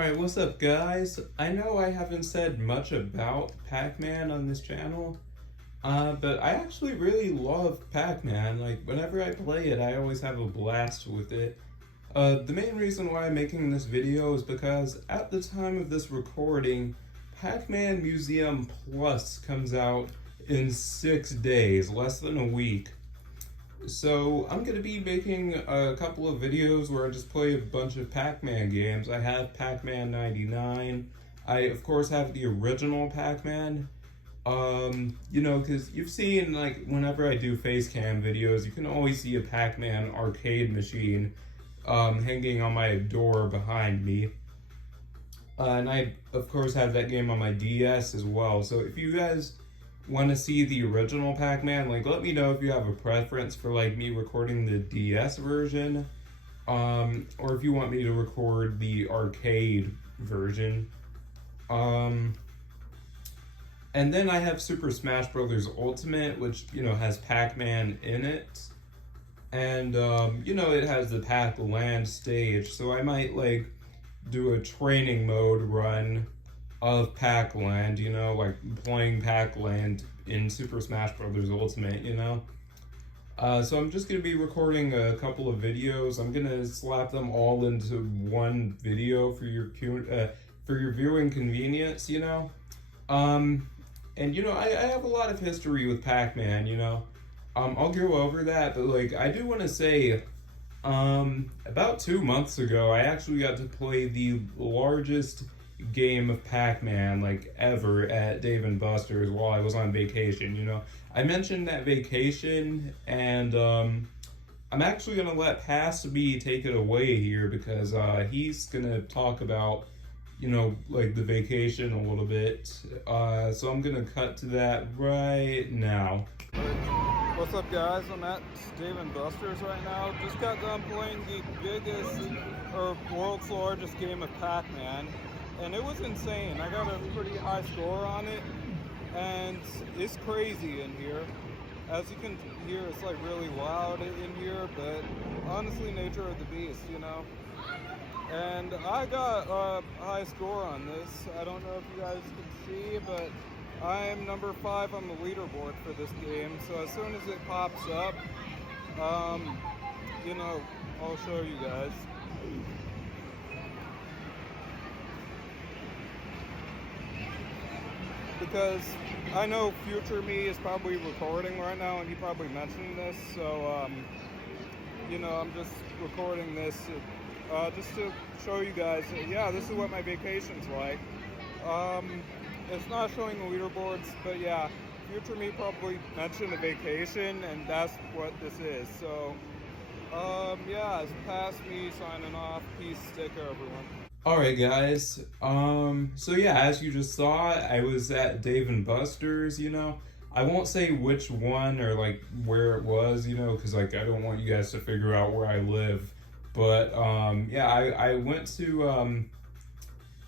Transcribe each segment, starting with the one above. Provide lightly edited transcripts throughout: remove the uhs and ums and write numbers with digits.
Alright, what's up guys? I know I haven't said much about Pac-Man on this channel, but I actually really love Pac-Man. Like, whenever I play it, I always have a blast with it. The main reason why I'm making this video is because at the time of this recording, Pac-Man Museum Plus comes out in 6 days, less than a week. So I'm going to be making a couple of videos where I just play a bunch of Pac-Man games. I have Pac-Man 99. I of course have the original Pac-Man. Because you've seen, like, whenever I do face cam videos, you can always see a Pac-Man arcade machine hanging on my door behind me. And I of course have that game on my DS as well. So if you guys want to see the original Pac-Man, like, let me know if you have a preference for, like, me recording the DS version, or if you want me to record the arcade version. And then I have Super Smash Bros. Ultimate, which, has Pac-Man in it. And, it has the Pac-Land stage, so I might, like, do a training mode run of Pac-Land, like playing Pac-Land in Super Smash Bros. Ultimate, So I'm just going to be recording a couple of videos. I'm going to slap them all into one video for your viewing convenience, And, I have a lot of history with Pac-Man, I'll go over that, but, like, I do want to say, about 2 months ago, I actually got to play the largest game of Pac-Man, like, ever at Dave & Buster's while I was on vacation, I mentioned that vacation, and, I'm actually gonna let Pass Me take it away here because, he's gonna talk about, like, the vacation a little bit, so I'm gonna cut to that right now. What's up guys, I'm at Dave & Buster's right now. Just got done playing the biggest, or world's largest game of Pac-Man. And it was insane. I got a pretty high score on it, and it's crazy in here. As you can hear, it's like really loud in here, but honestly, nature of the beast, And I got a high score on this. I don't know if you guys can see, but I'm number 5 on the leaderboard for this game. So as soon as it pops up, I'll show you guys. Because I know future me is probably recording right now, and he probably mentioned this, so, I'm just recording this just to show you guys, yeah, this is what my vacation's like. It's not showing the leaderboards, but yeah, future me probably mentioned a vacation, and that's what this is, so, yeah, it's Pass Me signing off. Peace, take care, everyone. Alright guys, so yeah, as you just saw, I was at Dave & Buster's, I won't say which one or, like, where it was, because, like, I don't want you guys to figure out where I live, but, yeah, I went to,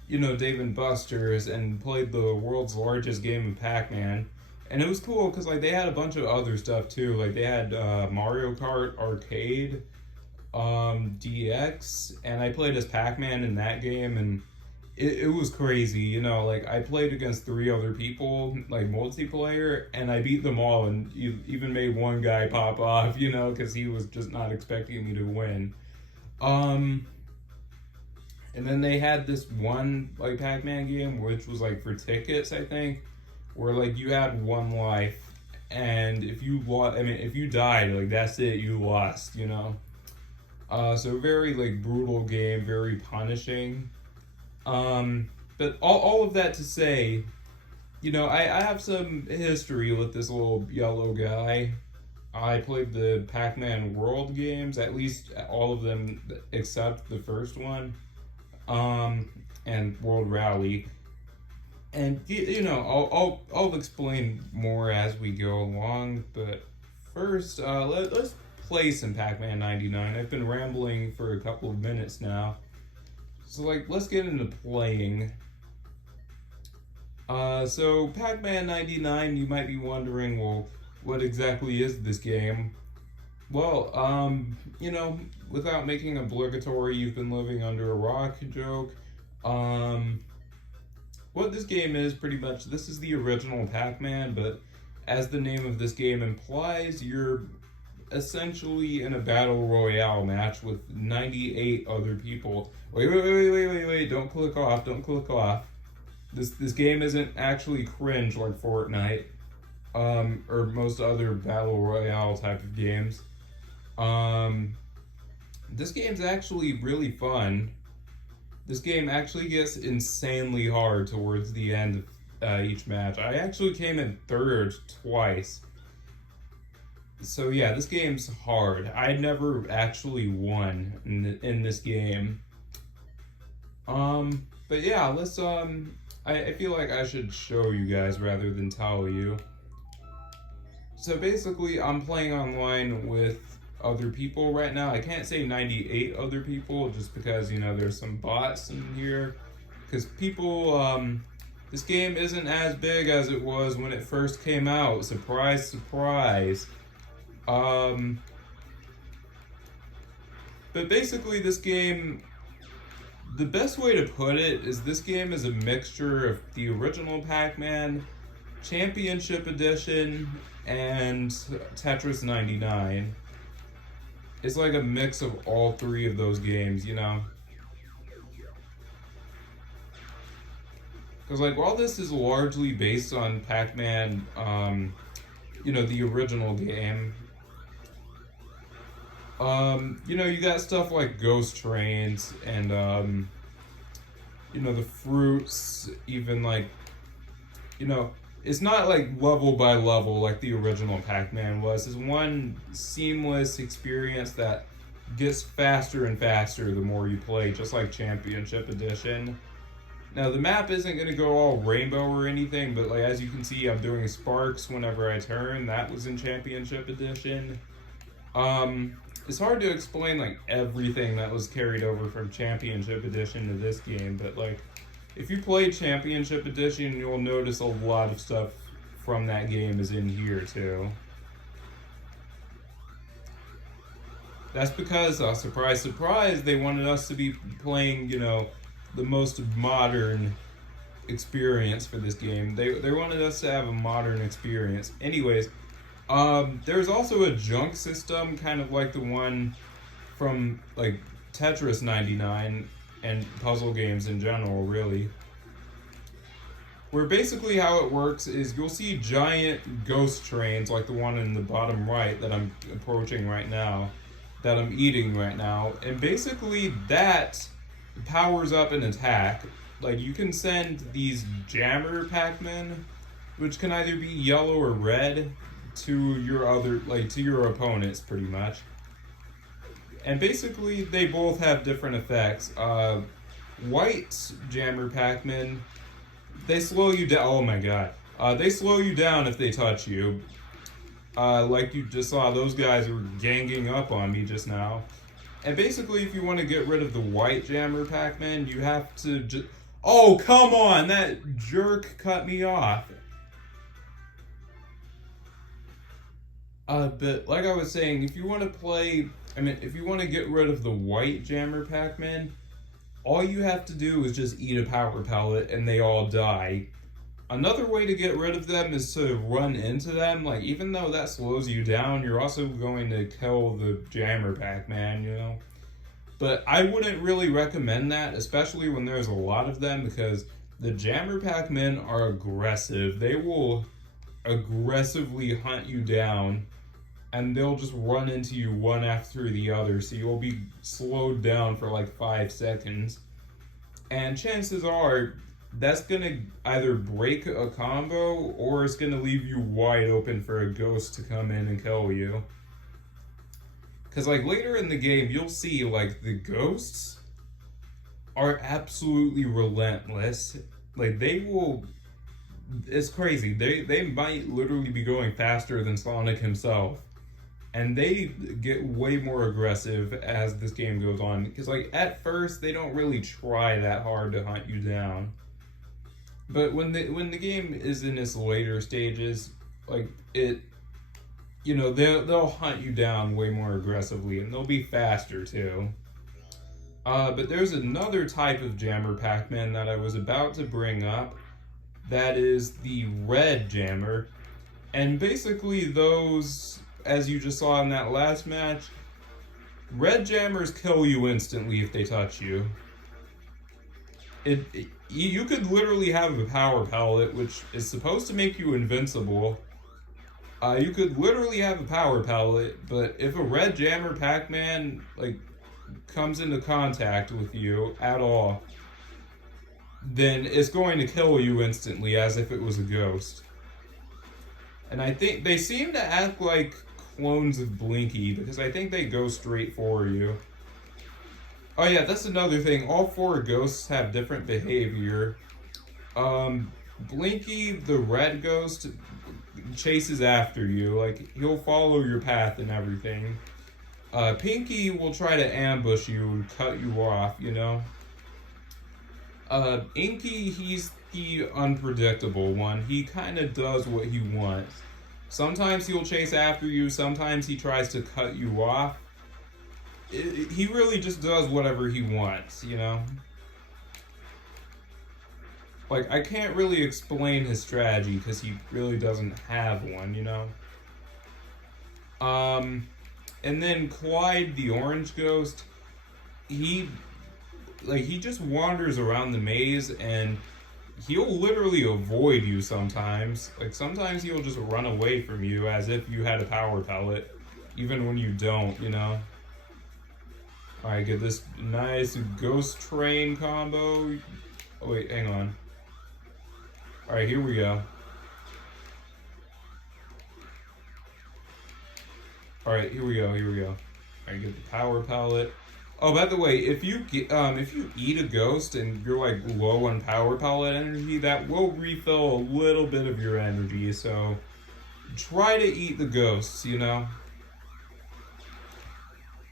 Dave & Buster's and played the world's largest game of Pac-Man, and it was cool because, like, they had a bunch of other stuff too. Like, they had Mario Kart Arcade, DX, and I played as Pac-Man in that game, and it was crazy, like, I played against 3 other people, like, multiplayer, and I beat them all, and even made one guy pop off, because he was just not expecting me to win. And then they had this one, like, Pac-Man game, which was, like, for tickets, I think, where, like, you had 1 life, and if you died, like, that's it, you lost, So very, like, brutal game, very punishing. But all of that to say, I have some history with this little yellow guy. I played the Pac-Man World games, at least all of them except the first one, and World Rally. And, I'll explain more as we go along, but first, let's play some Pac-Man 99. I've been rambling for a couple of minutes now. So, like, let's get into playing. So Pac-Man 99, you might be wondering, well, what exactly is this game? Well, without making obligatory "you've been living under a rock" joke, What this game is, pretty much, this is the original Pac-Man, but as the name of this game implies, you're essentially in a battle royale match with 98 other people. Wait, don't click off, don't click off. This game isn't actually cringe like Fortnite, or most other battle royale type of games. This game's actually really fun. This game actually gets insanely hard towards the end of each match. I actually came in third twice. So yeah, this game's hard. I never actually won in this game. But yeah, let's I feel like I should show you guys rather than tell you. So basically, I'm playing online with other people right now. I can't say 98 other people just because, you know, there's some bots in here. Because people, this game isn't as big as it was when it first came out. Surprise, surprise. But basically this game, the best way to put it is this game is a mixture of the original Pac-Man, Championship Edition, and Tetris 99. It's like a mix of all three of those games, you know? Because like while this is largely based on Pac-Man, you know, the original game, you know, you got stuff like ghost trains and, you know, the fruits, even like, you know, it's not like level by level like the original Pac-Man was. It's one seamless experience that gets faster and faster the more you play, just like Championship Edition. Now, the map isn't going to go all rainbow or anything, but like as you can see, I'm doing sparks whenever I turn. That was in Championship Edition. It's hard to explain like everything that was carried over from Championship Edition to this game, but like if you play Championship Edition, you'll notice a lot of stuff from that game is in here too. That's because, surprise, surprise, they wanted us to be playing, you know, the most modern experience for this game. They wanted us to have a modern experience. Anyways, there's also a junk system, kind of like the one from like Tetris 99 and puzzle games in general, really. Where basically how it works is you'll see giant ghost trains like the one in the bottom right that I'm approaching right now, that I'm eating right now, and basically that powers up an attack. Like you can send these jammer Pac-Men, which can either be yellow or red, to your to your opponents pretty much. And basically they both have different effects. White jammer Pac-Men, they slow you down. Oh my god. They slow you down if they touch you. Like you just saw, those guys were ganging up on me just now. And basically, if you want to get rid of the white jammer Pac-Man, you have to just... Oh, come on! That jerk cut me off. But like I was saying, if you want to play... if you want to get rid of the white jammer Pac-Man, all you have to do is just eat a power pellet and they all die. Another way to get rid of them is to run into them. Like, even though that slows you down, you're also going to kill the jammer Pac-Man, you know? But I wouldn't really recommend that, especially when there's a lot of them, because the jammer Pac-Men are aggressive. They will aggressively hunt you down, and they'll just run into you one after the other, so you'll be slowed down for like 5 seconds. And chances are, that's gonna either break a combo, or it's gonna leave you wide open for a ghost to come in and kill you. Because like later in the game, you'll see like the ghosts are absolutely relentless. Like they will, it's crazy. They might literally be going faster than Sonic himself. And they get way more aggressive as this game goes on. Because like at first, they don't really try that hard to hunt you down. But when the game is in its later stages, like it, you know, they'll hunt you down way more aggressively, and they'll be faster too. But there's another type of jammer Pac-Man that I was about to bring up. That is the red jammer. And basically those, as you just saw in that last match, red jammers kill you instantly if they touch you. You could literally have a power pellet, which is supposed to make you invincible. You could literally have a power pellet, but if a red jammer Pac-Man comes into contact with you at all, then it's going to kill you instantly as if it was a ghost. And I think they seem to act like clones of Blinky, because I think they go straight for you. Oh yeah, that's another thing. All 4 ghosts have different behavior. Blinky, the red ghost, chases after you. Like, he'll follow your path and everything. Pinky will try to ambush you and cut you off, you know? Inky, he's the unpredictable one. He kind of does what he wants. Sometimes he'll chase after you, sometimes he tries to cut you off. He really just does whatever he wants, you know? Like, I can't really explain his strategy because he really doesn't have one, you know? And then Clyde, the orange ghost, he just wanders around the maze and he'll literally avoid you sometimes. Like, sometimes he'll just run away from you as if you had a power pellet, even when you don't, you know? Alright, get this nice ghost train combo. Oh wait, hang on. Alright, here we go. Alright, here we go. Alright, get the power pellet. Oh, by the way, if you eat a ghost and you're like low on power pellet energy, that will refill a little bit of your energy, so try to eat the ghosts, you know?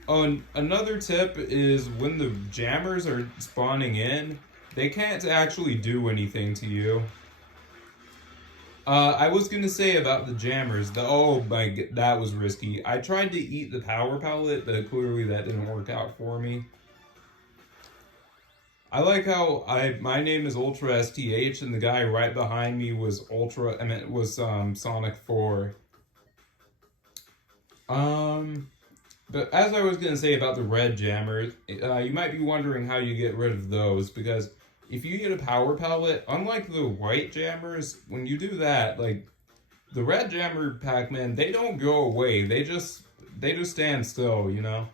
Oh, and another tip is when the jammers are spawning in, they can't actually do anything to you. I was gonna say about the jammers, oh my, that was risky. I tried to eat the power pellet, but clearly that didn't work out for me. I like how my name is Ultra STH, and the guy right behind me was Sonic 4. But as I was going to say about the red jammers, you might be wondering how you get rid of those, because if you get a power pellet, unlike the white jammers, when you do that, like, the red jammer Pac-Man, they don't go away, they just stand still, you know?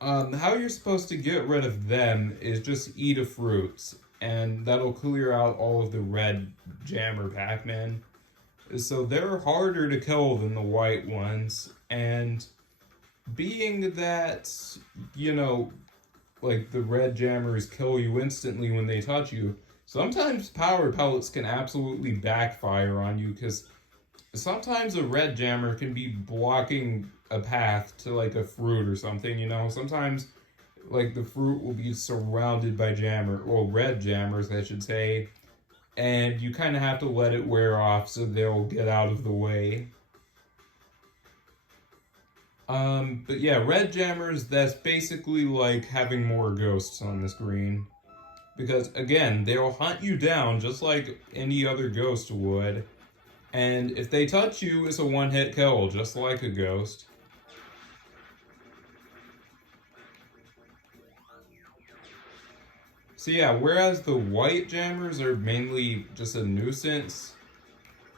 How you're supposed to get rid of them is just eat a fruit, and that'll clear out all of the red jammer Pac-Man. So they're harder to kill than the white ones, and being that, you know, like the red jammers kill you instantly when they touch you, sometimes power pellets can absolutely backfire on you, because sometimes a red jammer can be blocking a path to like a fruit or something, you know? Sometimes like the fruit will be surrounded by red jammers, I should say, and you kind of have to let it wear off so they'll get out of the way. But yeah, red jammers, that's basically like having more ghosts on the screen. Because, again, they'll hunt you down just like any other ghost would. And if they touch you, it's a one-hit kill, just like a ghost. So yeah, whereas the white jammers are mainly just a nuisance,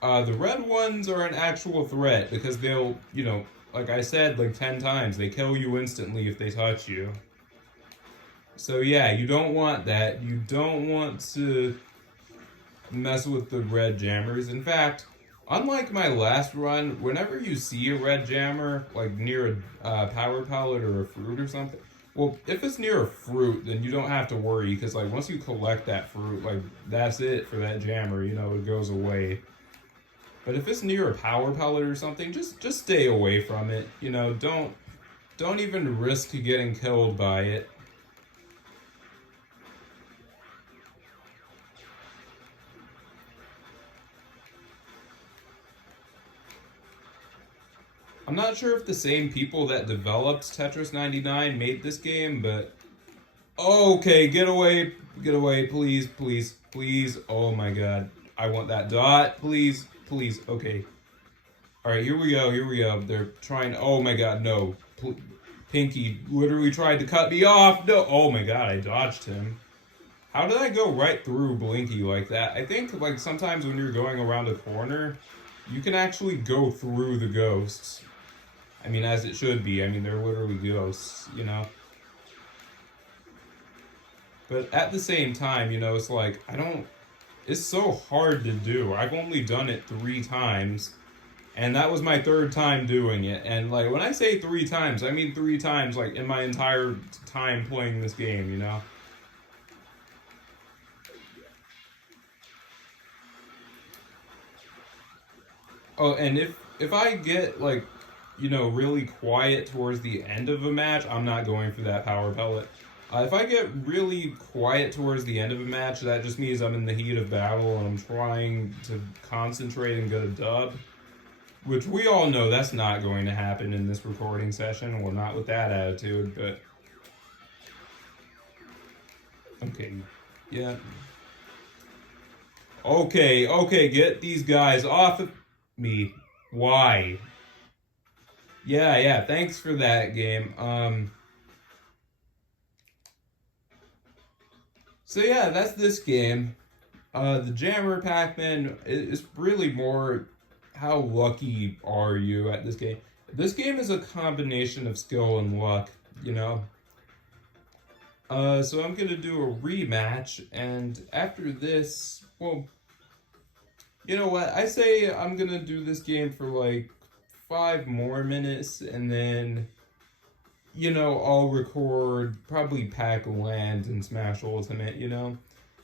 the red ones are an actual threat, because they'll, you know, like I said like 10 times, they kill you instantly if they touch you. So yeah, you don't want that. You don't want to mess with the red jammers. In fact, unlike my last run, whenever you see a red jammer, like near a power pellet or a fruit or something, well, if it's near a fruit, then you don't have to worry, because like once you collect that fruit, like that's it for that jammer, you know, it goes away. But if it's near a power pellet or something, just stay away from it. You know, don't even risk getting killed by it. I'm not sure if the same people that developed Tetris 99 made this game, but Okay, get away, please, please, please. Oh my god. I want that dot, please, please. Okay. Alright, here we go. They're trying, oh my god, no. Pinky literally tried to cut me off. No, oh my god, I dodged him. How did I go right through Blinky like that? I think, like, sometimes when you're going around a corner, you can actually go through the ghosts. I mean, as it should be. I mean, they're literally ghosts, you know? But at the same time, you know, it's like, it's so hard to do. I've only done it 3 times, and that was my 3rd time doing it. And, like, when I say 3 times, I mean 3 times, like, in my entire time playing this game, you know? Oh, and if I get, like, you know, really quiet towards the end of a match, I'm not going for that power pellet. If I get really quiet towards the end of a match, that just means I'm in the heat of battle and I'm trying to concentrate and get a dub. Which we all know that's not going to happen in this recording session. Well, not with that attitude, but... Okay, yeah. Okay, get these guys off of me. Why? Yeah, thanks for that, game. So yeah, that's this game. The Jammer Pac-Man is really more how lucky are you at this game. This game is a combination of skill and luck, you know? So I'm gonna do a rematch, and after this, well, you know what? I say I'm gonna do this game for like 5 more minutes, and then, you know, I'll record probably Pac-Land and Smash Ultimate, you know?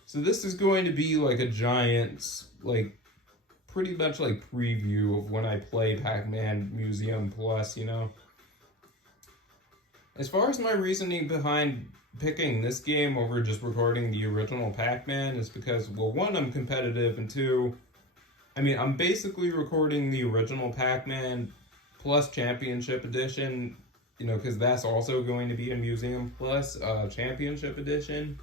So this is going to be like a giant, like, pretty much like preview of when I play Pac-Man Museum Plus, you know? As far as my reasoning behind picking this game over just recording the original Pac-Man is because, well, 1, I'm competitive, and 2, I mean, I'm basically recording the original Pac-Man plus Championship Edition, you know, because that's also going to be a Museum Plus Championship Edition.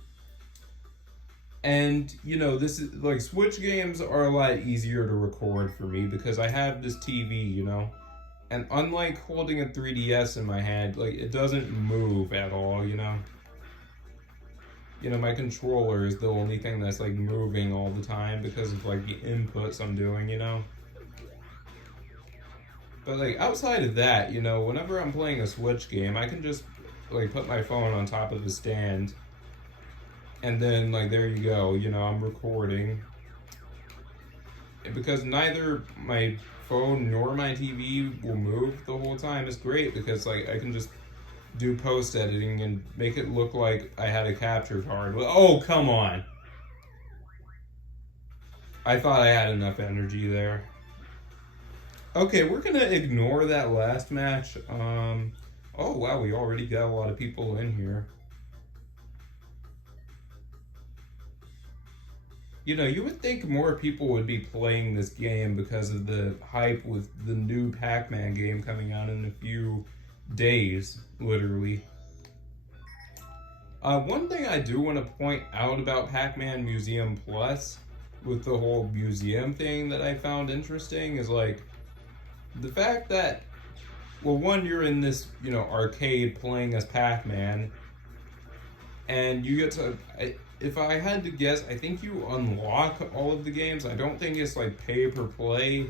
And, you know, this is, like, Switch games are a lot easier to record for me because I have this TV, you know? And unlike holding a 3DS in my hand, like, it doesn't move at all, you know? You know, my controller is the only thing that's, like, moving all the time because of, like, the inputs I'm doing, you know? But, like, outside of that, you know, whenever I'm playing a Switch game, I can just, like, put my phone on top of the stand. And then, like, there you go, you know, I'm recording. Because neither my phone nor my TV will move the whole time, it's great because, like, I can just do post-editing and make it look like I had a capture card. Oh, come on! I thought I had enough energy there. Okay, we're gonna ignore that last match. Oh wow, we already got a lot of people in here. You know, you would think more people would be playing this game because of the hype with the new Pac-Man game coming out in a few days, literally. One thing I do want to point out about Pac-Man Museum Plus, with the whole museum thing that I found interesting, is like, the fact that, well, 1, you're in this, you know, arcade playing as Pac-Man, and you get to, if I had to guess, I think you unlock all of the games. I don't think it's like pay per play,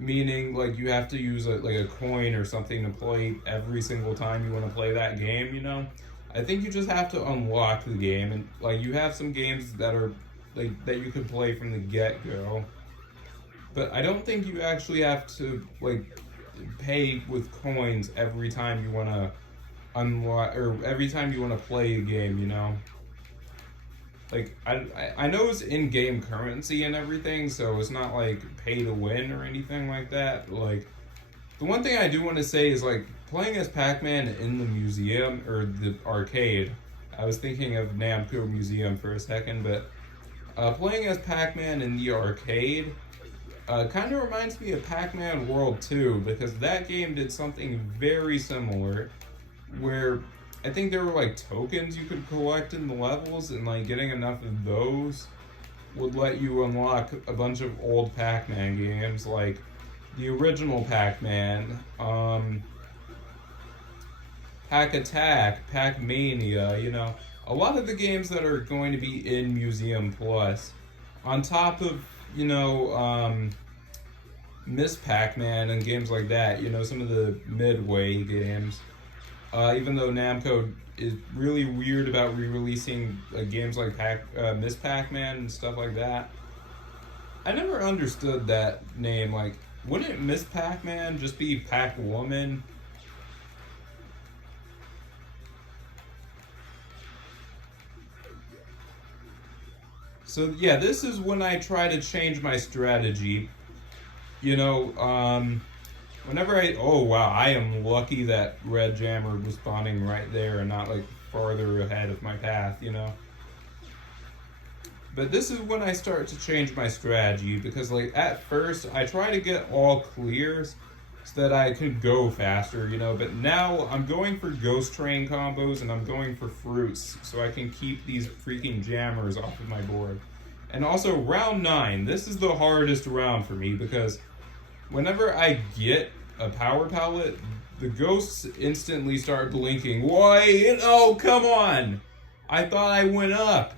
meaning like you have to use like a coin or something to play every single time you want to play that game, you know? I think you just have to unlock the game, and like you have some games that are like that you could play from the get-go. But I don't think you actually have to like pay with coins every time you want to unlock, or every time you want to play a game, you know? Like, I know it's in-game currency and everything, so it's not like pay to win or anything like that. Like, the one thing I do want to say is, like, playing as Pac-Man in the museum, or the arcade, I was thinking of Namco Museum for a second, but playing as Pac-Man in the arcade kind of reminds me of Pac-Man World 2, because that game did something very similar, where I think there were like tokens you could collect in the levels, and like getting enough of those would let you unlock a bunch of old Pac-Man games, like the original Pac-Man, Pac-Attack, Pac-Mania, you know, a lot of the games that are going to be in Museum Plus, on top of, you know, Miss Pac-Man and games like that, you know, some of the Midway games. Even though Namco is really weird about re-releasing games like Miss Pac-Man and stuff like that, I never understood that name. Like, wouldn't Miss Pac-Man just be Pac-Woman? So yeah, this is when I try to change my strategy. You know, whenever oh wow, I am lucky that Red Jammer was spawning right there and not like farther ahead of my path, you know. But this is when I start to change my strategy, because like at first I try to get all clears so that I could go faster, you know, but now I'm going for ghost train combos and I'm going for fruits so I can keep these freaking jammers off of my board. And also round 9, this is the hardest round for me, because whenever I get a power palette, the ghosts instantly start blinking. Why? Oh, come on! I thought I went up.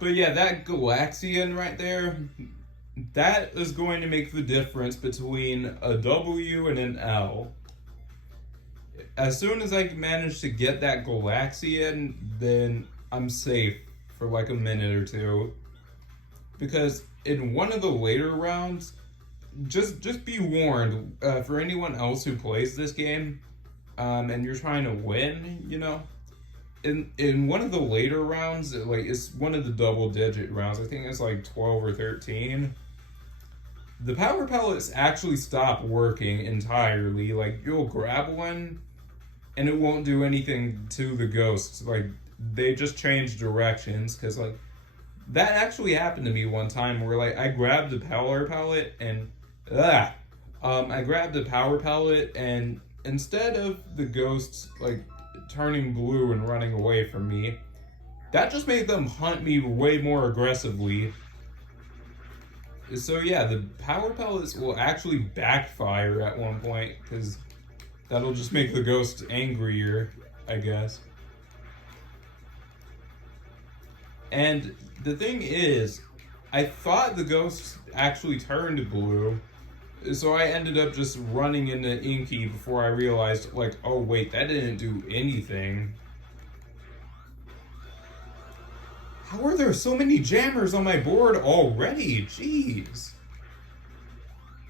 But yeah, that Galaxian right there, that is going to make the difference between a W and an L. As soon as I manage to get that Galaxian, then I'm safe for like a minute or two. Because in one of the later rounds, just be warned, for anyone else who plays this game, and you're trying to win, you know, in one of the later rounds, like it's one of the double-digit rounds, I think it's like 12 or 13, the power pellets actually stop working entirely. Like, you'll grab one, and it won't do anything to the ghosts. Like, they just change directions, because, like, that actually happened to me one time where, like, I grabbed the power pellet and, I grabbed the power pellet, and instead of the ghosts, like, turning blue and running away from me, that just made them hunt me way more aggressively. So yeah, the power pellets will actually backfire at one point, because that'll just make the ghosts angrier, I guess. And the thing is, I thought the ghosts actually turned blue, so I ended up just running into Inky before I realized, like, oh wait, that didn't do anything. How are there so many jammers on my board already? Jeez.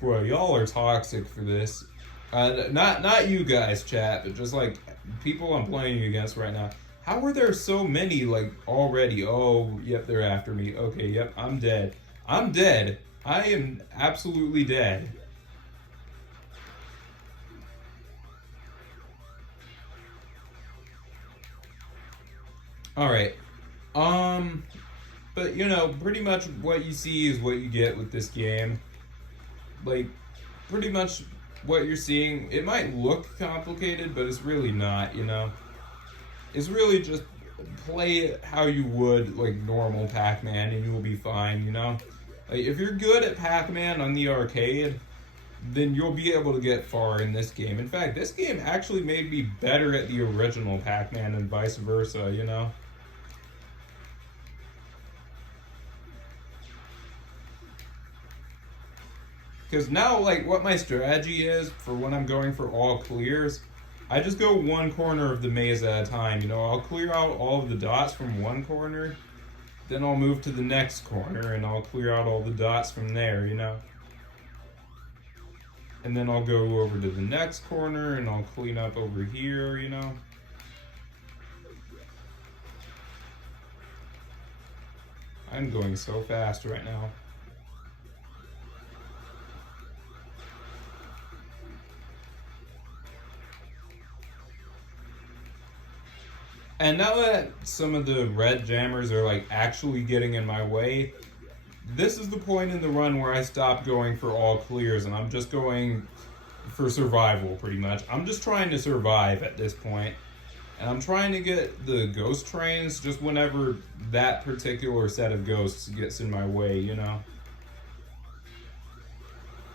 Bro, y'all are toxic for this. Not you guys, chat, but just like people I'm playing against right now. How are there so many, like, already? Oh, yep, they're after me. Okay, yep, I'm dead. I'm dead. I am absolutely dead. Alright. But, you know, pretty much what you see is what you get with this game. Like, pretty much what you're seeing, it might look complicated, but it's really not, you know? It's really just play it how you would, like, normal Pac-Man, and you will be fine, you know? Like, if you're good at Pac-Man on the arcade, then you'll be able to get far in this game. In fact, this game actually made me better at the original Pac-Man and vice versa, you know? Because now, like, what my strategy is for when I'm going for all clears, I just go one corner of the maze at a time, you know? I'll clear out all of the dots from one corner, then I'll move to the next corner, and I'll clear out all the dots from there, you know? And then I'll go over to the next corner, and I'll clean up over here, you know? I'm going so fast right now. And now that some of the red jammers are like actually getting in my way, this is the point in the run where I stop going for all clears and I'm just going for survival, pretty much. I'm just trying to survive at this point. And I'm trying to get the ghost trains just whenever that particular set of ghosts gets in my way, you know?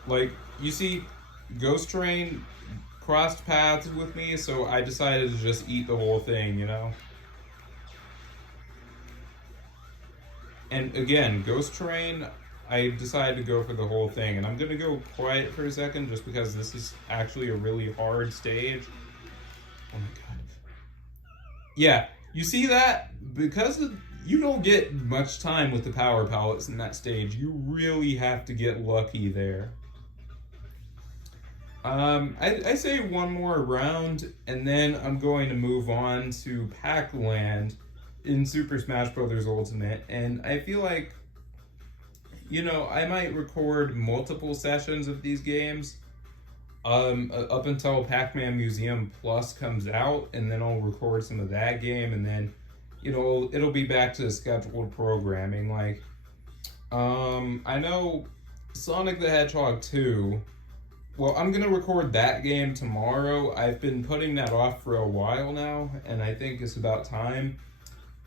Like, you see, Ghost Train crossed paths with me, so I decided to just eat the whole thing, you know? And again, Ghost Train, I decided to go for the whole thing. And I'm going to go quiet for a second just because this is actually a really hard stage. Oh my god. Yeah, you see that? Because you don't get much time with the power pellets in that stage. You really have to get lucky there. I say one more round, and then I'm going to move on to Pac-Land in Super Smash Bros. Ultimate, and I feel like, you know, I might record multiple sessions of these games, up until Pac-Man Museum Plus comes out, and then I'll record some of that game, and then, you know, it'll be back to the scheduled programming. Like, I know Sonic the Hedgehog 2, well, I'm going to record that game tomorrow. I've been putting that off for a while now, and I think it's about time.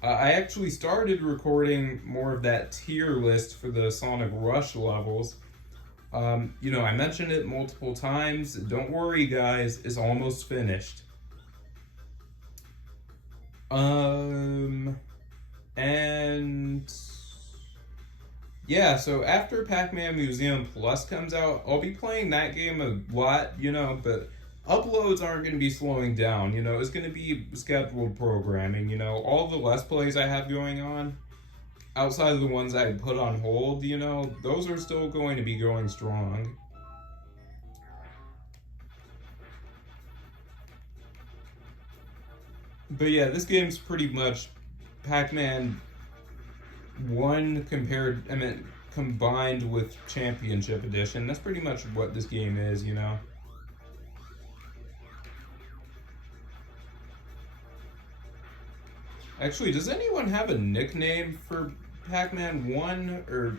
I actually started recording more of that tier list for the Sonic Rush levels. You know, I mentioned it multiple times. Don't worry, guys, it's almost finished. And yeah, so after Pac-Man Museum Plus comes out, I'll be playing that game a lot, you know, but uploads aren't going to be slowing down, you know, it's going to be scheduled programming, you know, all the Let's Plays I have going on, outside of the ones I put on hold, you know, those are still going to be going strong. But yeah, this game's pretty much Pac-Man 1 combined with Championship Edition. That's pretty much what this game is, you know. Actually, does anyone have a nickname for Pac-Man 1? Or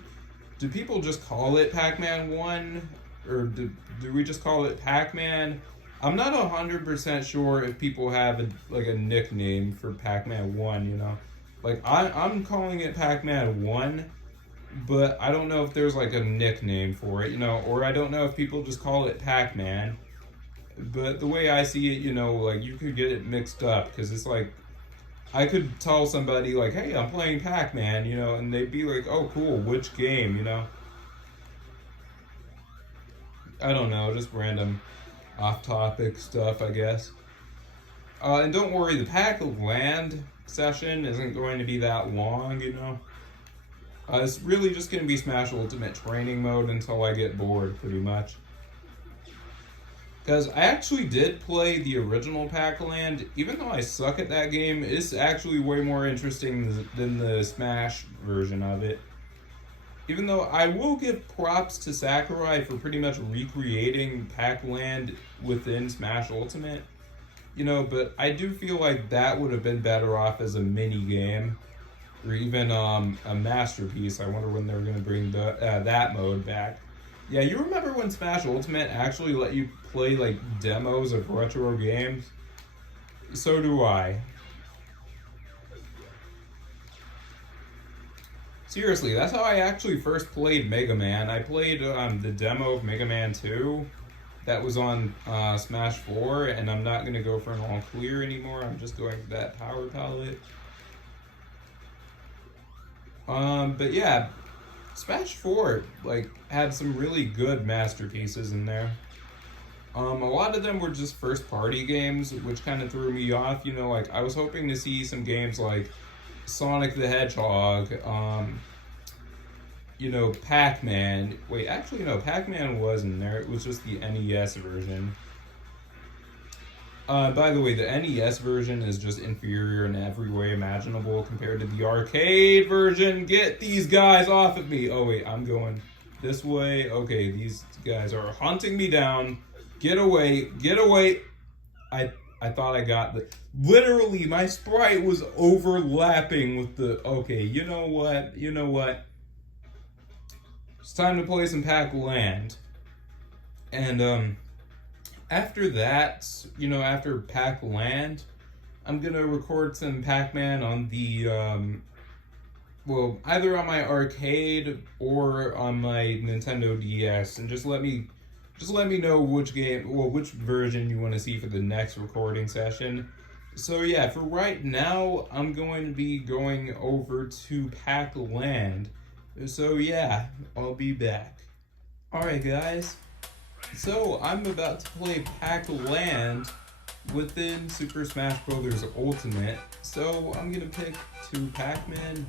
do people just call it Pac-Man 1? Or do we just call it Pac-Man? I'm not 100% sure if people have a nickname for Pac-Man 1, you know? Like, I'm calling it Pac-Man 1, but I don't know if there's like a nickname for it, you know? Or I don't know if people just call it Pac-Man. But the way I see it, you know, like, you could get it mixed up, because it's like, I could tell somebody, like, hey, I'm playing Pac-Man, you know, and they'd be like, oh, cool, which game, you know? I don't know, just random off-topic stuff, I guess. And don't worry, the Pac-Land session isn't going to be that long, you know? It's really just going to be Smash Ultimate training mode until I get bored, pretty much. Because I actually did play the original Pac-Land. Even though I suck at that game, it's actually way more interesting than the Smash version of it. Even though I will give props to Sakurai for pretty much recreating Pac-Land within Smash Ultimate. You know, but I do feel like that would have been better off as a mini game. Or even a masterpiece. I wonder when they're going to bring that mode back. Yeah, you remember when Smash Ultimate actually let you play, like, demos of retro games? So do I. Seriously, that's how I actually first played Mega Man. I played the demo of Mega Man 2 that was on Smash 4, and I'm not going to go for an all clear anymore. I'm just going for that power palette. But yeah, Smash 4, like, had some really good masterpieces in there. A lot of them were just first-party games, which kind of threw me off. You know, like, I was hoping to see some games like Sonic the Hedgehog, you know, Pac-Man. Wait, actually, no, Pac-Man was in there. It was just the NES version. By the way, the NES version is just inferior in every way imaginable compared to the arcade version. Get these guys off of me. Oh, wait, I'm going this way. Okay, these guys are hunting me down. Get away. Get away. I thought I got the... Literally, my sprite was overlapping with the... Okay, you know what? You know what? It's time to play some Pac-Land. And, after that, after Pac-Land, I'm gonna record some Pac-Man on the either on my arcade or on my Nintendo DS, and just let me know which version you want to see for the next recording session. So yeah, for right now, I'm going to be going over to Pac-Land. So yeah, I'll be back. Alright guys, so I'm about to play Pac-Land within Super Smash Bros. Ultimate. So I'm gonna pick 2 Pac-Man.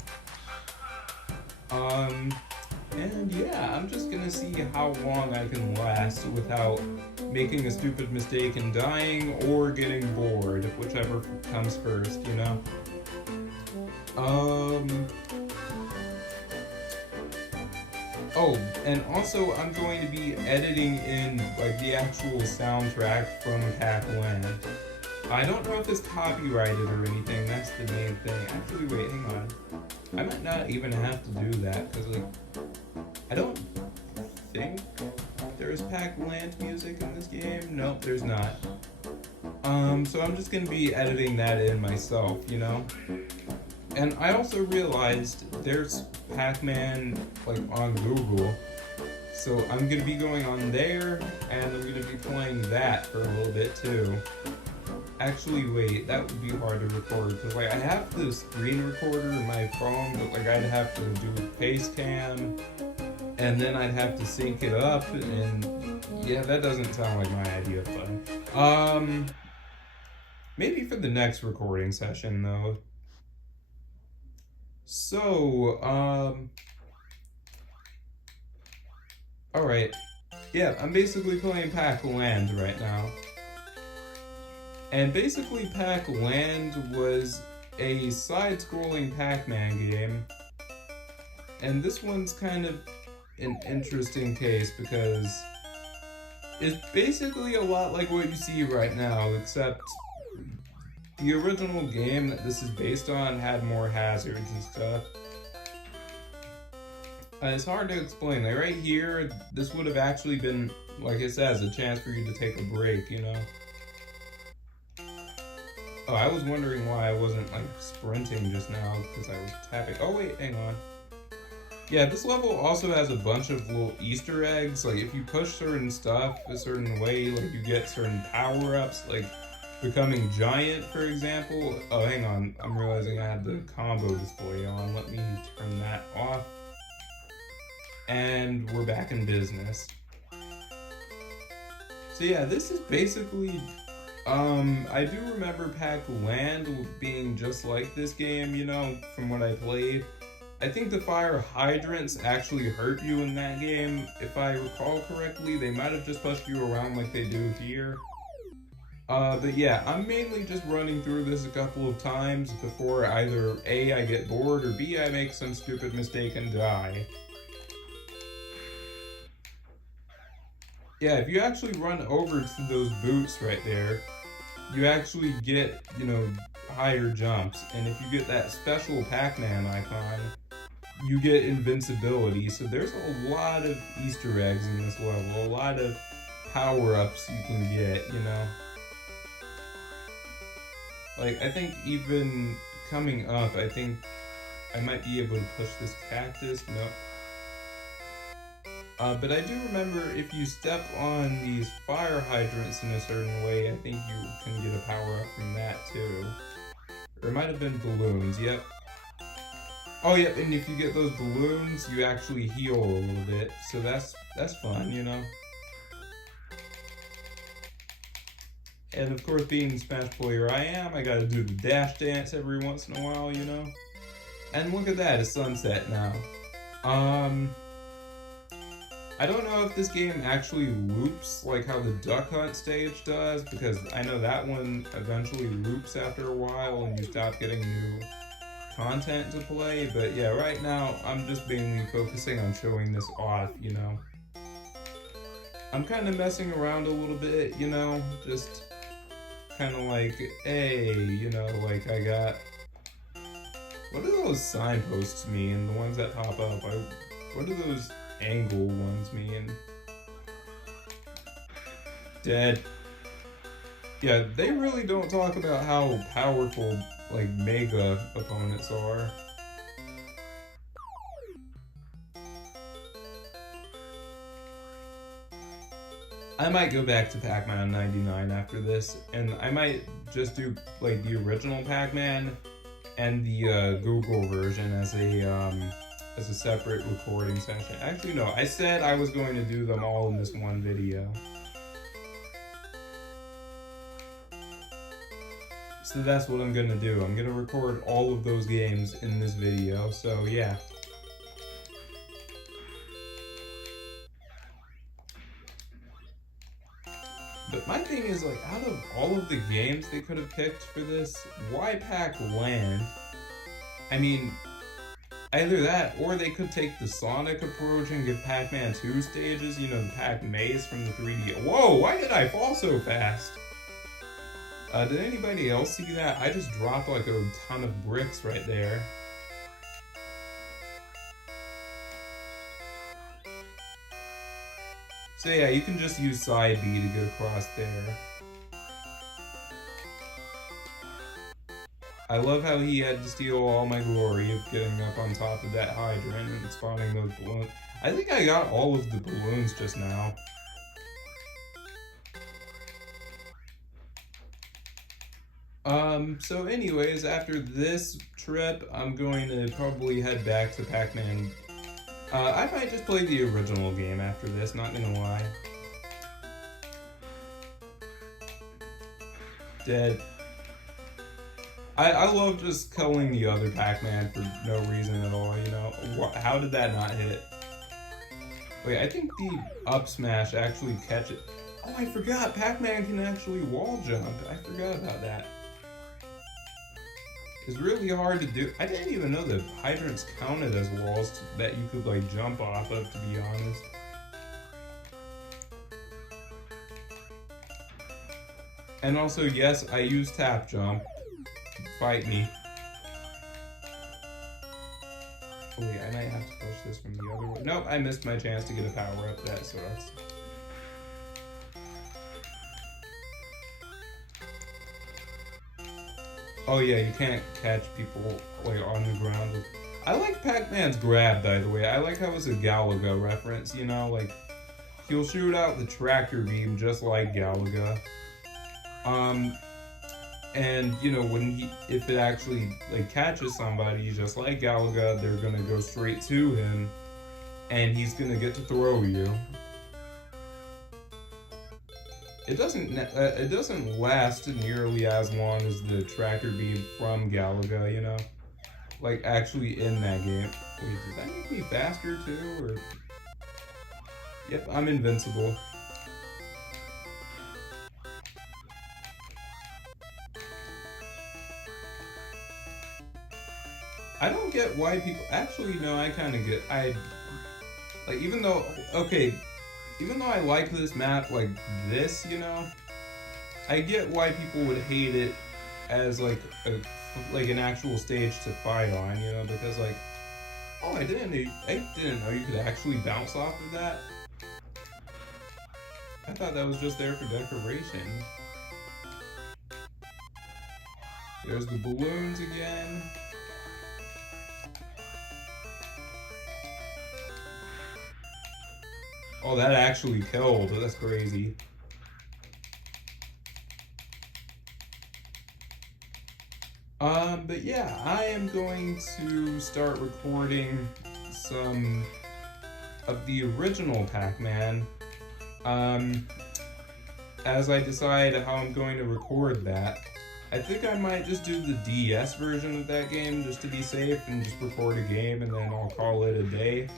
And yeah, I'm just gonna see how long I can last without making a stupid mistake and dying or getting bored, whichever comes first, you know? Oh, and also I'm going to be editing in like the actual soundtrack from Pac-Land. I don't know if it's copyrighted or anything, that's the main thing. Actually, wait, hang on. I might not even have to do that, because like, I don't think there is Pac-Land music in this game. Nope, there's not. So I'm just gonna be editing that in myself, you know? And I also realized there's Pac-Man like on Google. So I'm gonna be going on there, and I'm gonna be playing that for a little bit too. Actually, wait, that would be hard to record, because like I have the screen recorder in my phone, but like I'd have to do face cam, and then I'd have to sync it up, and yeah, that doesn't sound like my idea of fun. Maybe for the next recording session though. So, alright. Yeah, I'm basically playing Pac-Land right now. And basically Pac-Land was a side-scrolling Pac-Man game. And this one's kind of an interesting case because it's basically a lot like what you see right now, except the original game that this is based on had more hazards and stuff. It's hard to explain. Like right here, this would have actually been, like it says, a chance for you to take a break, you know? Oh, I was wondering why I wasn't like sprinting just now because I was tapping. Oh wait, hang on. Yeah, this level also has a bunch of little Easter eggs. Like if you push certain stuff a certain way, like you get certain power-ups, like becoming giant, for example. Oh, hang on. I'm realizing I had the combo display on. Let me turn that off. And we're back in business. So yeah, this is basically I do remember Pac-Land being just like this game, you know, from what I played. I think the fire hydrants actually hurt you in that game. If I recall correctly, they might have just pushed you around like they do here. But yeah, I'm mainly just running through this a couple of times before either A, I get bored, or B, I make some stupid mistake and die. Yeah, if you actually run over to those boots right there, you actually get, you know, higher jumps. And if you get that special Pac-Man icon, you get invincibility. So there's a lot of Easter eggs in this level, a lot of power-ups you can get, you know. Like, I think even coming up, I think I might be able to push this cactus. Nope. But I do remember if you step on these fire hydrants in a certain way, I think you can get a power-up from that too. Or it might have been balloons, yep. Oh yep, and if you get those balloons, you actually heal a little bit. So that's fun, you know? And of course, being the Smash player I am, I gotta do the dash dance every once in a while, you know? And look at that, it's sunset now. I don't know if this game actually loops like how the Duck Hunt stage does, because I know that one eventually loops after a while and you stop getting new content to play, but yeah, right now I'm just mainly focusing on showing this off, you know. I'm kind of messing around a little bit, you know, just kind of like, hey, you know, like I got... What do those signposts mean, the ones that pop up? What do those angle ones mean? Dead. Yeah, they really don't talk about how powerful, like, mega opponents are. I might go back to Pac-Man 99 after this, and I might just do, like, the original Pac-Man and the Google version as a separate recording session. Actually, no, I said I was going to do them all in this one video. So that's what I'm gonna do. I'm gonna record all of those games in this video, so yeah. But my thing is, like, out of all of the games they could have picked for this, why Pac-Land? I mean, either that, or they could take the Sonic approach and give Pac-Man 2 stages, you know, the Pac-Maze from the 3D. Whoa, why did I fall so fast? Did anybody else see that? I just dropped like a ton of bricks right there. So yeah, you can just use side B to get across there. I love how he had to steal all my glory of getting up on top of that hydrant and spawning those balloons. I think I got all of the balloons just now. So anyways, after this trip, I'm going to probably head back to Pac-Man. I might just play the original game after this, not gonna lie. Dead. I love just killing the other Pac-Man for no reason at all, you know? How did that not hit? Wait, I think the up smash actually catches. Oh, I forgot! Pac-Man can actually wall jump. I forgot about that. It's really hard to do. I didn't even know that hydrants counted as walls that you could, like, jump off of, to be honest. And also, yes, I use tap jump. Fight me. Oh wait, I might have to push this from the other way. Nope, I missed my chance to get a power up. That sucks. Oh yeah, you can't catch people like on the ground. I like Pac-Man's grab, by the way. I like how it's a Galaga reference, you know, like he'll shoot out the tractor beam just like Galaga. And you know, if it actually like catches somebody just like Galaga, they're gonna go straight to him, and he's gonna get to throw you. It doesn't last nearly as long as the tractor beam from Galaga, you know, like actually in that game. Wait, does that make me faster too, or? Yep, I'm invincible. I don't get why people, actually no, I kind of get, like, even though I like this map like this, you know, I get why people would hate it as like an actual stage to fight on, you know, because like, oh, I didn't know you could actually bounce off of that. I thought that was just there for decoration. There's the balloons again. Oh, that actually killed. That's crazy. But yeah, I am going to start recording some of the original Pac-Man, as I decide how I'm going to record that. I think I might just do the DS version of that game just to be safe and just record a game and then I'll call it a day.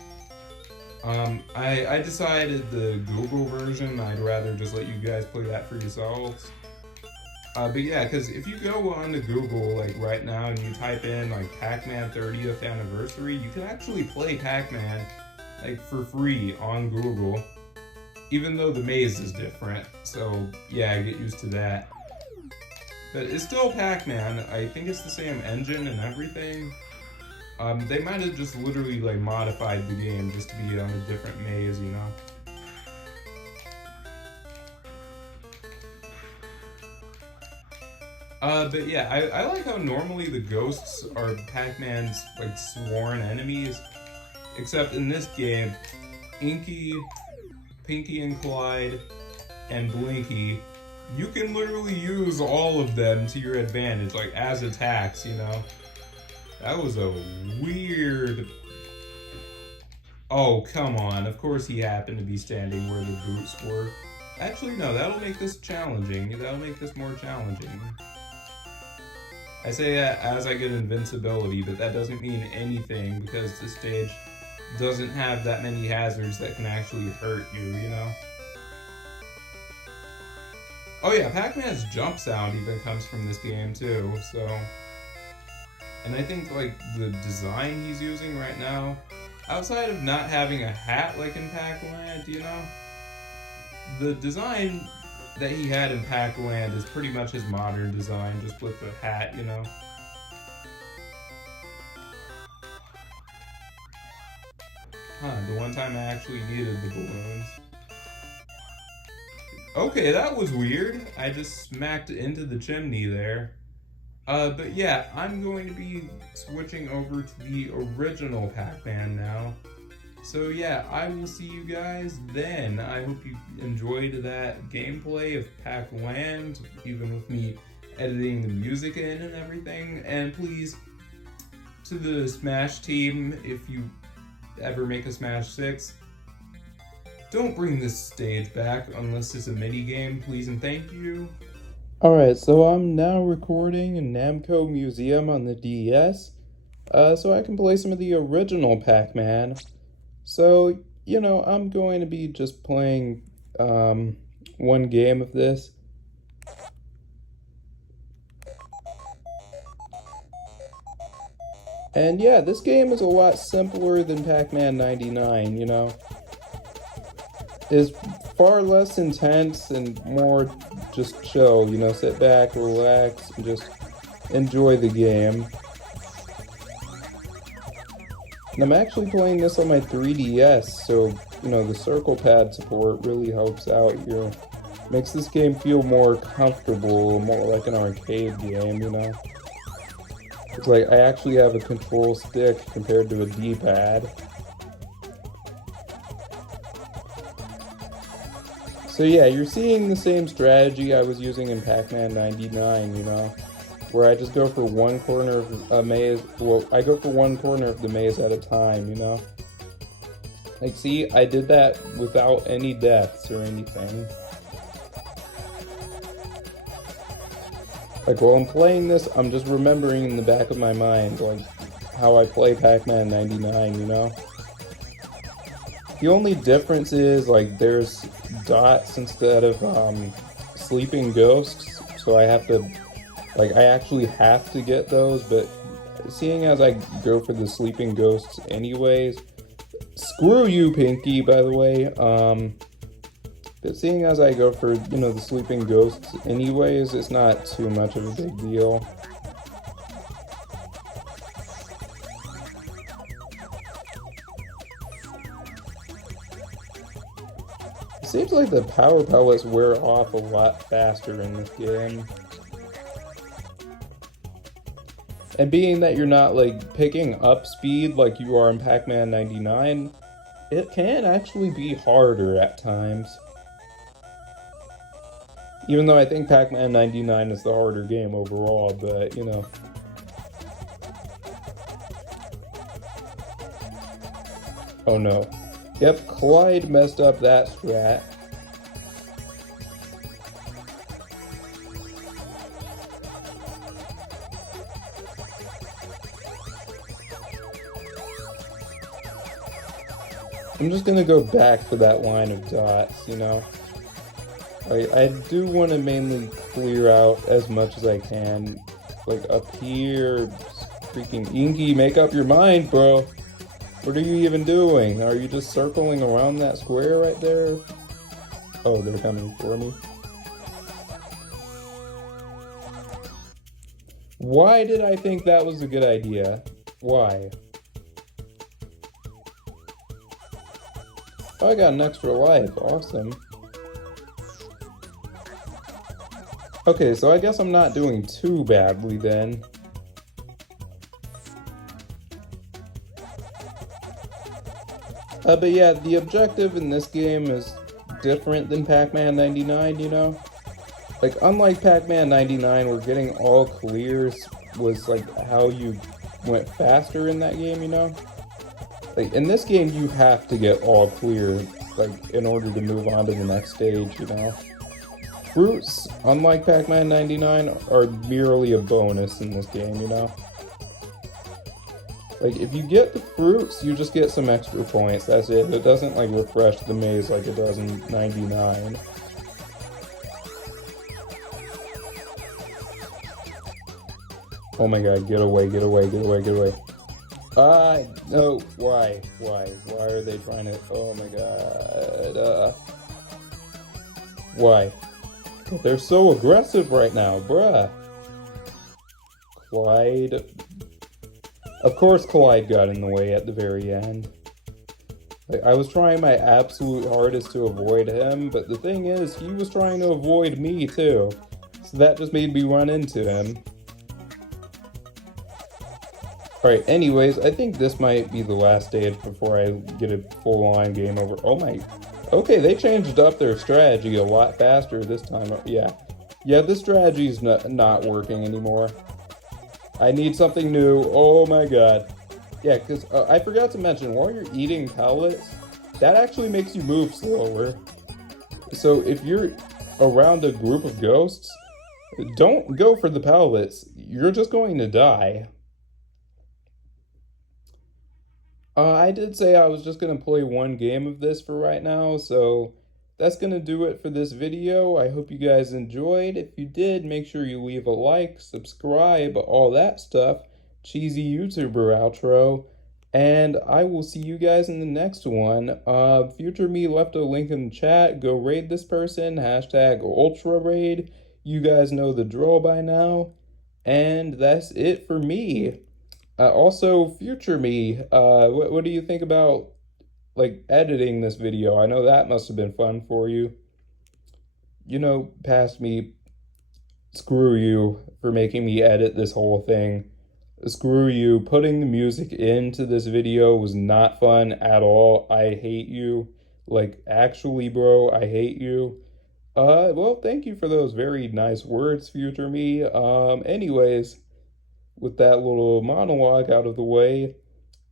I decided the Google version, I'd rather just let you guys play that for yourselves. But yeah, because if you go onto Google like right now and you type in like Pac-Man 30th anniversary, you can actually play Pac-Man like for free on Google, even though the maze is different. So yeah, get used to that. But it's still Pac-Man. I think it's the same engine and everything. They might have just literally like modified the game just to be on a different maze, you know? But yeah, I like how normally the ghosts are Pac-Man's like sworn enemies, except in this game, Inky, Pinky and Clyde, and Blinky, you can literally use all of them to your advantage, like as attacks, you know? That was a weird... Oh, come on. Of course he happened to be standing where the boots were. Actually, no, that'll make this challenging. That'll make this more challenging. I say that as I get invincibility, but that doesn't mean anything because this stage doesn't have that many hazards that can actually hurt you, you know? Oh yeah, Pac-Man's jump sound even comes from this game too, so... And I think, like, the design he's using right now, outside of not having a hat like in Pac-Land, you know? The design that he had in Pac-Land is pretty much his modern design, just with the hat, you know? The one time I actually needed the balloons. Okay, that was weird. I just smacked into the chimney there. But yeah, I'm going to be switching over to the original Pac-Man now. So yeah, I will see you guys then. I hope you enjoyed that gameplay of Pac-Land, even with me editing the music in and everything. And please, to the Smash team, if you ever make a Smash 6, don't bring this stage back unless it's a mini game, please and thank you. Alright, so I'm now recording in Namco Museum on the DS, so I can play some of the original Pac-Man. So, you know, I'm going to be just playing one game of this. And yeah, this game is a lot simpler than Pac-Man 99, you know. It's far less intense and more just chill, you know, sit back, relax, and just enjoy the game. And I'm actually playing this on my 3DS, so, you know, the circle pad support really helps out here. Makes this game feel more comfortable, more like an arcade game, you know. It's like I actually have a control stick compared to a D-pad. So yeah, you're seeing the same strategy I was using in Pac-Man 99, you know, where I just go for one corner of a maze, well, I go for one corner of the maze at a time, you know. Like, see, I did that without any deaths or anything. Like, while I'm playing this, I'm just remembering in the back of my mind, like, how I play Pac-Man 99, you know? The only difference is, like, there's dots instead of, sleeping ghosts, so I have to, like, I actually have to get those, but seeing as I go for the sleeping ghosts anyways, screw you, Pinky, by the way, but seeing as I go for, you know, the sleeping ghosts anyways, it's not too much of a big deal. It seems like the power pellets wear off a lot faster in this game. And being that you're not, like, picking up speed like you are in Pac-Man 99, it can actually be harder at times. Even though I think Pac-Man 99 is the harder game overall, but, you know. Oh no. Yep, Clyde messed up that strat. I'm just gonna go back for that line of dots, you know. I do want to mainly clear out as much as I can. Like up here, freaking Inky, make up your mind, bro. What are you even doing? Are you just circling around that square right there? Oh, they're coming for me. Why did I think that was a good idea? Why? Oh, I got an extra life. Awesome. Okay, so I guess I'm not doing too badly then. But yeah, the objective in this game is different than Pac-Man 99, you know? Like, unlike Pac-Man 99, where getting all clears was like how you went faster in that game, you know? Like, in this game, you have to get all clear, like, in order to move on to the next stage, you know? Fruits, unlike Pac-Man 99, are merely a bonus in this game, you know? Like, if you get the fruits, you just get some extra points, that's it. It doesn't, like, refresh the maze like it does in 99. Oh my god, get away, get away, get away, get away. No, why? Why are they trying to, oh my god, why? They're so aggressive right now, bruh. Clyde. Of course Clyde got in the way at the very end. Like, I was trying my absolute hardest to avoid him, but the thing is, he was trying to avoid me too. So that just made me run into him. Alright, anyways, I think this might be the last stage before I get a full-on game over. Oh my... Okay, they changed up their strategy a lot faster this time. Yeah. Yeah, this strategy's not working anymore. I need something new. Oh my god. Yeah, because I forgot to mention, while you're eating pellets, that actually makes you move slower. So if you're around a group of ghosts, don't go for the pellets. You're just going to die. I did say I was just going to play one game of this for right now, so that's going to do it for this video. I hope you guys enjoyed. If you did, make sure you leave a like, subscribe, all that stuff. Cheesy YouTuber outro. And I will see you guys in the next one. Future me left a link in the chat. Go raid this person. Hashtag Ultra Raid. You guys know the drill by now. And that's it for me. Also, future me, what do you think about, like, editing this video? I know that must have been fun for you. You know, past me, screw you for making me edit this whole thing. Screw you. Putting the music into this video was not fun at all. I hate you. Like, actually, bro, I hate you. Well, thank you for those very nice words, future me. Anyways, with that little monologue out of the way,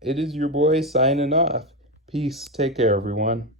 it is your boy signing off. Peace. Take care, everyone.